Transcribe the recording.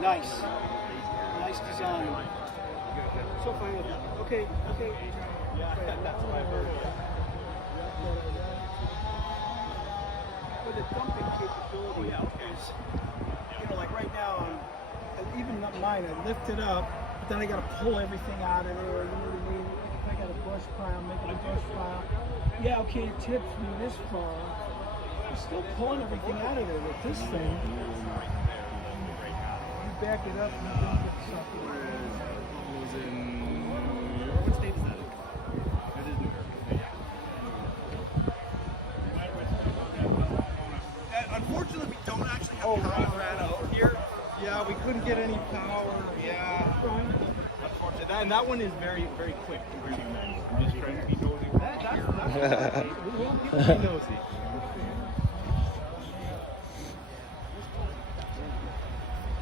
Nice. Nice design. So far, okay. Yeah, that's what I've heard. But the dumping capability is, like right now, even mine, I lift it up, but then I got to pull everything out of there. You know what I mean? Like if I got a brush pile, making a brush pile. Yeah, okay, it tips me this far. I'm still pulling everything out of there with this thing. You back it up and you don't get something. What state is that? That is New York. Unfortunately, we don't actually have power out here. Yeah, we couldn't get any power. Yeah. Unfortunately, and that one is very, very quick compared to mine. I'm just trying to be nosy. That's nosy.